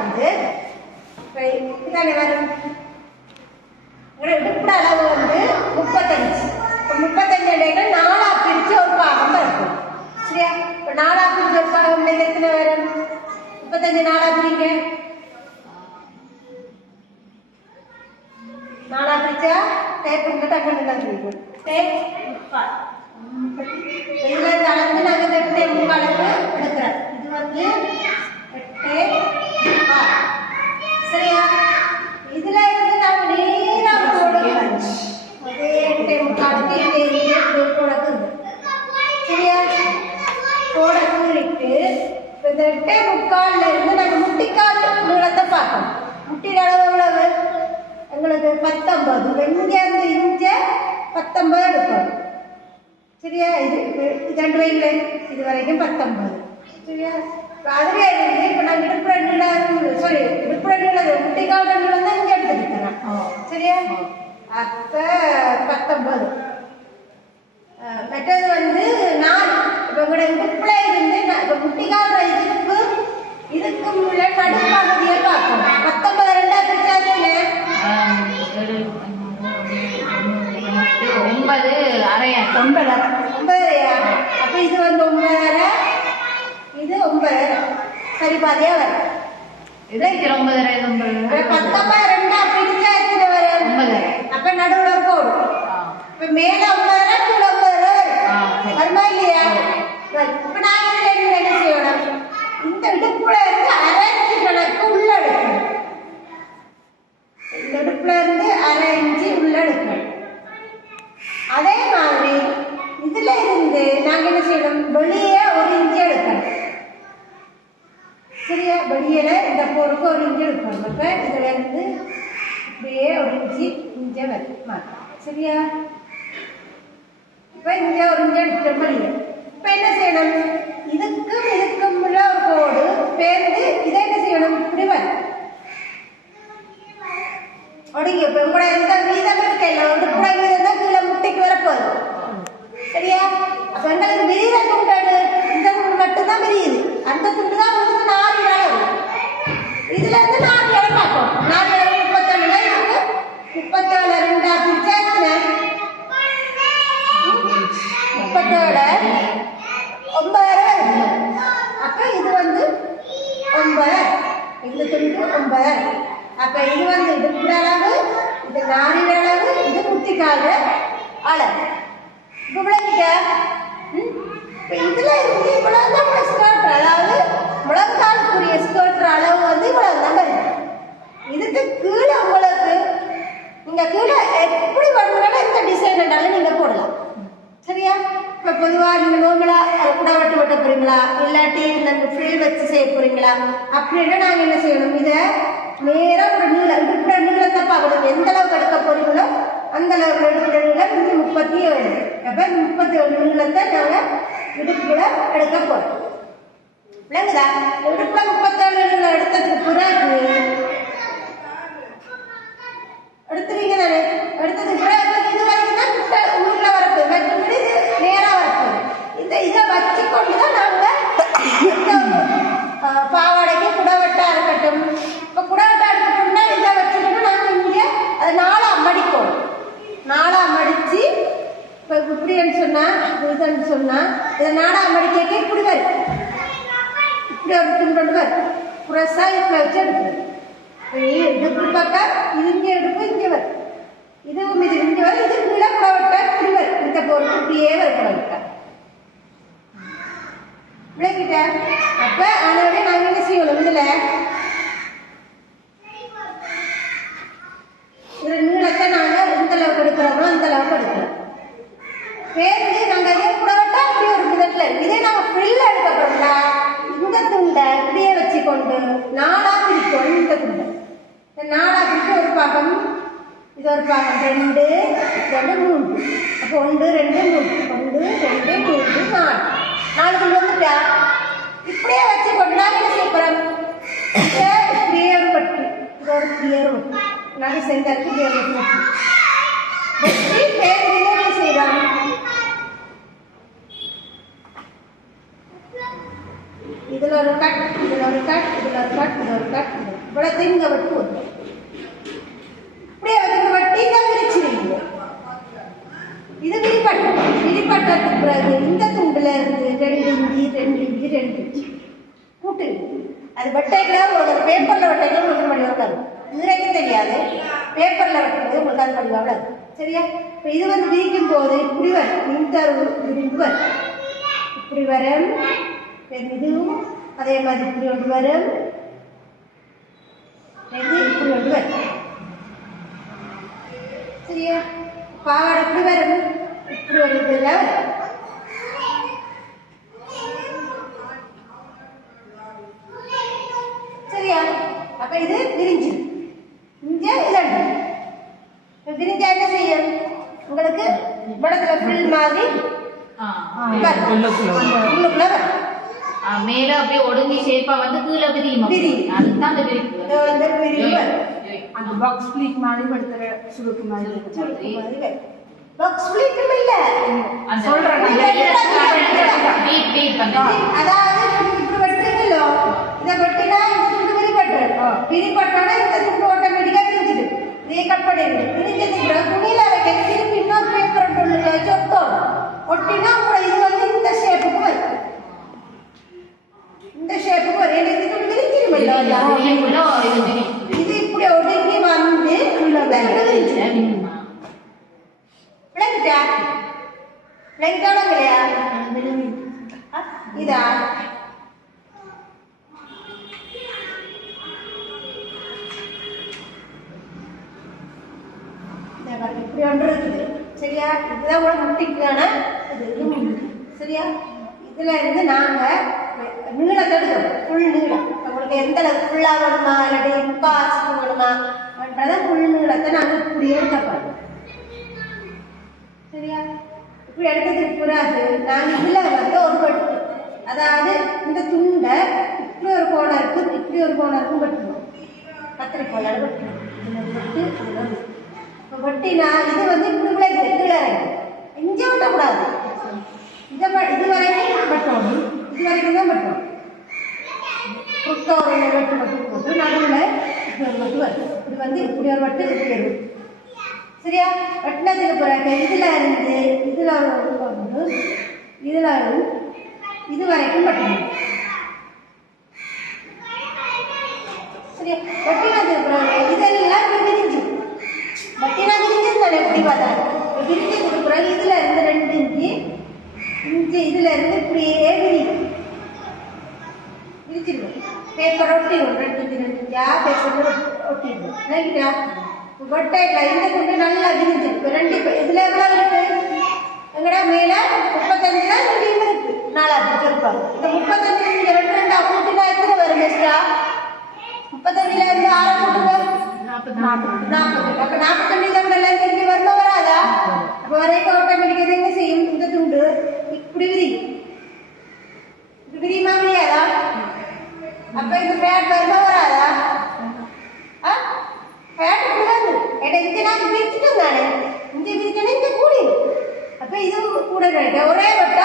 வந்து இப்ப வரும் உங்களோட அளவு வந்து முப்பத்தஞ்சு. இப்போ முப்பத்தஞ்சு இடையில நாலா பிரிச்சு ஒரு பாகம் இருக்கும் சரியா? இப்போ நாலா பிரிச்சு ஒரு பாகம் எத்தனை வரும்? முப்பத்தஞ்சு நாலா பிரிங்க நாலா பிரிச்சா டேப் இருந்து டக்குன்னு தான் பிரிக்கும் டேப் முப்பால் இதுல இருந்து அளந்து நாங்க இந்த எட்டே முக்காலுக்கு எடுக்கிறோம் இது வந்து எட்டே முக்கால் சரியா இதுல இருந்து நாங்க நேரா போடுவோம் அதே எட்டே முக்காலுக்கு இதே இதே இப்படி போடக்கு சரியா போட கூறிட்டு இப்ப இந்த எட்டே முக்கால்ல இருந்து நாங்க முட்டிக்கால் நீளத்தை பார்க்கணும் முட்டியோட அளவு எவ்வளவு எங்களுக்கு பத்தொன்பது இங்க இருந்து இங்க பத்தொன்பது எடுக்கணும் சரியா இது இது- இது ரெண்டு வயதுல இது வரைக்கும் பத்தொன்பது சரியா இப்போ அதுவே இருந்து இப்போ நான் இடுப்பு ரெண்டு சாரி இடுப்பு ரெண்டு முட்டிக்கால் ரெண்டு தான் இங்கே எடுத்துருக்கிறேன் சரியா அப்போ பத்தொன்பது அஹ் மற்றது வந்து நாலு இப்போ உங்களோட இடுப்புல இருந்து நான் இப்போ முட்டிக்கால் இடுப்பு இதுக்கும் உள்ள நடுப்பகுதியை பார்க்கணும் பத்தொன்பது ரெண்டா பிரிச்சாச்சு ஒன்பது அரையா ஒன்பதரை ஒன்பதரையா அப்போ இது வந்து ஒன்பதரை இது ஒன்பதரை சரி பாதியா வரும் இதுக்கு ஒன்பதரை ஒன்பது அப்ப பத்தொன்பது ரெண்டா பிரிச்சா எத்தனை வரும் ஒன்பதரை அப்ப நடுவுல போடும் இப்ப மேல ஒன்பதரை கீழே ஒன்பதரை ஆ, வரும் இல்லையா. இப்ப நான் என்ன செய்யணும். இந்த இடுப்புல இருந்து அரைஞ்சு கணக்கு உள்ள எடுக்கணும் இந்த இடுப்புல இருந்து அரைஞ்சு உள்ள எடுக்கணும் அதே மாதிரி இதுல இருந்து நாங்க என்ன செய்யணும் வெளியே ஒரு இன்ச்சு எடுக்கணும் சரியா வெளியில இந்த ஒரு இஞ்சி எடுக்கணும் அப்போ இதுல இருந்து இப்படியே ஒரு இஞ்சி இஞ்சை வரும் மாட்டோம் சரியா? இப்போ இங்கே ஒரு இஞ்சி எடுத்துட்டோம் வெளியே இப்போ என்ன செய்யணும்? இதுக்கும் இதுக்கும் உள்ள ஒரு கோடு பேர்ந்து இதை என்ன செய்யணும் இப்படி வரும் ஒடுங்கி இப்ப கூட எந்த வீதம் இருக்கல ஒரு கூட வீதம் தான் கீழே முட்டைக்கு வரப்போகுது சரியா அப்ப எங்களுக்கு விரிகிற துண்டு இந்த துண்டு மட்டும்தான் விரியுது அந்த துண்டு தான் உங்களுக்கு நாலு அளவு இதுல இருந்து நாலு இடம் பார்க்கும் நாலு இடம் முப்பத்தொன்னுல இருக்கு முப்பத்தேழு ரெண்டா பிரிச்சா எத்தனை? முப்பத்தேழு ஒன்பதரை வருது அப்ப இது வந்து ஒன்பது இந்த துண்டு ஒன்பது அப்ப இது வந்து இடுப்புற அளவு இது நாரின் அளவு இது முத்திக்கால அளவு இப்ப விளங்கிட்ட இப்போ இதுல இருந்து இவ்வளவு தான் ஸ்கர்ட் அதாவது முழங்காலுக்குரிய ஸ்கர்ட் அளவு வந்து இவ்வளவு தான் இதுக்கு கீழே உங்களுக்கு நீங்க கீழே எப்படி வேணும்னாலும் இந்த டிசைன் வேணாலும் நீங்க போடலாம். சரியா? இப்போ பொதுவாக நீங்கள் நோம்பலா கூட வெட்டு வெட்ட போறீங்களா? இல்லாட்டி இந்த ஃப்ரீ வச்சு செய்ய போறீங்களா? அப்படின்னா நாங்கள் என்ன செய்யணும்? இதை நேராக ஒரு நீளம். இருக்கிற நீளத்தை பார்க்கணும். எந்த அளவுக்கு எடுக்க போறீங்களோ அந்த அளவுக்கு எடுக்கிற நீளம் நூற்றி முப்பத்தி ஏழு அப்போ முப்பத்தி ஏழு நீளத்தை நாங்கள் இடுப்புல எடுக்க போகிறோம் விளங்குதா? இடுப்புல முப்பத்தேழு நீளம் எடுத்ததுக்கு பிறகு எடுத்துறீங்க தானே எடுத்தது பிறகு இது வரைக்கும் தான் முட்டை உள்ள வரப்போகுது மற்றபடி இது நேராக வரப்போகுது இந்த இதை வச்சு கொண்டு தான் நாங்கள் இந்த அஹ், பாவாடைக்கு குடவட்டா இருக்கட்டும் இப்போ குடவட்டா இருக்கட்டும்னா இதை வச்சுக்கிட்டு நாங்கள் இங்கே அது நாளாக மடிக்கணும் நாளாக மடித்து இப்போ இப்படின்னு சொன்னால் இதுன்னு சொன்னால் இதை நாளாக மடிக்க இப்படி வரும் இப்படி ஒரு துண்டு வரும் புரஸாக இப்படி வச்சு எடுக்கணும் இடுப்பு பார்த்தா இது இங்கே எடுப்பு இங்கே வரும். இதுவும் இது இங்கே வரும் இது கீழே குடவட்டா இப்படி வரும். இந்த போட்டு இப்படியே வரும் குடவட்டா விளக்கிட்ட அப்ப ஆனவனே நாங்கள் என்ன செய்யணும் இதில் நீளத்தை நாங்க எந்த அளவுக்கு எடுக்கிறோமோ அந்த அளவுக்கு எடுக்கிறோம் பேருந்து நாங்க இதே குடவட்டா அப்படி ஒரு விதத்துல இதே நாங்க ஃப்ரில் எடுக்க போறோம்ல இந்த துண்டை இப்படியே வச்சுக்கொண்டு நாலா பிரிக்கணும் இந்த துண்டை இந்த நாலா பிரிச்சு ஒரு பாகம் இது ஒரு பாகம் ரெண்டு ரெண்டு மூன்று அப்போ ஒன்று ரெண்டு மூன்று ஒன்று ரெண்டு மூன்று நாலு நாலு துண்டு வந்துட்டா இப்படியே வச்சு கொண்டா என்ன செய்ய போறோம் பட்டு ஒரு இப்படியே நாங்கள் செஞ்சாச்சு இப்படியே பட்டு வெற்றி என்ன செய்யலாம் இதுல ஒரு கட் இதுல ஒரு கட் இதுல ஒரு கட் இதுல ஒரு கட் இவ்வளவு இங்க வெட்டு வரும் இப்படியே வந்து வெட்டி இது விரிப்பட்டம் விரிப்பட்டத்துக்கு பிறகு இந்த துண்டுல இருந்து ரெண்டு இஞ்சி ரெண்டு இஞ்சி ரெண்டு இஞ்சி கூட்டு அது வெட்டைக்கிட உங்களுக்கு பேப்பர்ல வெட்டைக்கிட உங்களுக்கு மணி வராது இதுவரைக்கும் தெரியாது பேப்பரில் வெட்டுறது உங்களுக்கு அது மணி வராது சரியா இப்போ இது வந்து விரிக்கும் போது இப்படி வரும் இந்த விரிந்து வரும் இப்படி வரும் இதுவும் அதே மாதிரி இப்படி ஒன்று வரும் இது இப்படி ஒன்று வரும் சரியா பாவாடை இப்படி வரும் இப்படி இதில். வரும் சரியா? அப்ப இது விரிஞ்சு. இங்க இப்ப விரிஞ்சா என்ன செய்யும்? உங்களுக்கு படத்துல ஃபில் மாதிரி. உள்ளுக்குள்ள மேல அப்படியே ஒடுங்கி ஷேப்பா வந்து கீழே. விரியும். அதுதான் அந்த விரிப்பு அந்த பாக்ஸ் பிளீட் மாதிரி படுத்துற சுருக்கு மாதிரி. சுருக்கு மாதிரி பாக்ஸ் ஃபிளிக்கும் இல்ல. அந்த சொல்றேன். டீப் அந்த அதாவது இப்படி வெட்டுறீங்களோ? இதை வெட்டினா இந்த துண்டு விரிப்பட்டுரும் விரிப்பட்டோட இந்த துண்டு ஆட்டோமேட்டிக்கா பிரிஞ்சிடும் இதை கட் பண்ணிடுது பிரிஞ்சதுக்கு பிறகு துணியில வைக்க திருப்பி இன்னொரு பேப்பர் ஒன்று வச்சு ஒட்டும் ஒட்டினா உங்களை இது வந்து இந்த ஷேப்புக்கு வரும் இந்த ஷேப்புக்கு வரும் எனக்கு இது விரிச்சிருமில்ல விரிவுல இது விரிப்பு. இது இப்படி ஒடுங்கி வந்து உள்ள விரிஞ்சிடும் விளங்கிட்டா இப்படி ஒன்று இருக்குது சரியா இதுதான் கூட முட்டிக்கான இது சரியா இதுல இருந்து நாங்க நீளத்தை எடுக்கிறோம் ஃபுல் நீளம் உங்களுக்கு எந்த அளவுக்கு ஃபுல்லா வேணுமா இல்லாட்டி ஃபுல் நீளத்தை இப்படி சரியா எடுத்ததுக்கு பிறகு நாங்கள் இதில் வந்து ஒரு கட்டு அதாவது இந்த துண்டை இப்படி ஒரு கோணருக்கும் இப்படி ஒரு கோணருக்கும் வெட்டணும். கத்திரிக்கோளால் வெட்டணும். இதில் வெட்டு இதில் இப்போ வெட்டினா இது வந்து இப்படி விளையுது கீழே இறங்கும். இங்கே வெட்டக்கூடாது. இதை இது வரைக்கும் வெட்டணும். இது வரைக்கும் தான் வெட்டணும். குறுக்க வெட்டு வெட்டு போட்டு நடுவில் இப்படி ஒரு வெட்டு வருது. இது வந்து இப்படி ஒரு வெட்டு இப்படி சரியா? வெட்டினதுக்கு பிறகு இதில் இருந்து இதில் ஒரு ஒன்று இதுல இது வரைக்கும் வெட்டணும். சரியா? வெட்டினதுக்கு பிறகு இதெல்லாம் பிரிஞ்சு விரிஞ்சு வெட்டினா தானே எப்படி பார்த்தா? விரிஞ்சதுக்கு பிறகு இதில் இருந்து ரெண்டு இஞ்சி இஞ்சி இதில் இருந்து இப்படியே விரியும். விரிச்சிருவோம் பேப்பர் ஒட்டிடும் ரெண்டு இஞ்சி ரெண்டு இஞ்சா பேப்பர் ஒட்டிடும் இல்லைங்களா கொட்டையில் இந்த துண்டு நல்லா விரிஞ்சு. இப்போ ரெண்டு இப்போ இதில் எவ்வளோ இருக்கு? எங்கடா மேலே? முப்பத்தஞ்சுல ரெண்டு இருக்கு நாலாவது வச்சிருப்பாங்க இந்த முப்பத்தஞ்சு இங்கே ரெண்டு ரெண்டா கூட்டினா எத்தனை வரும் பெஸ்டா முப்பத்தஞ்சுல இருந்து ஆறு கூட்டுங்க நாற்பது. அப்போ நாற்பத்தஞ்சுல கூட எல்லாம் இங்கே வரணும் வராதா அப்போ வரைக்கும் ஆட்டோமேட்டிக்காக என்ன செய்யும் இந்த துண்டு இப்படி விரியும் இது விரியுமா விரியாதா அப்போ இந்த ஃபேட் வருமா வராதா ஆ ஃபேட் கூடாது ஏடா இங்கே நாங்கள் பிரிச்சுட்டோம் தானே இங்கே பிரிக்கணும் இங்கே கூடிடும் அப்போ இது கூட கிடையாது ஒரே வட்டா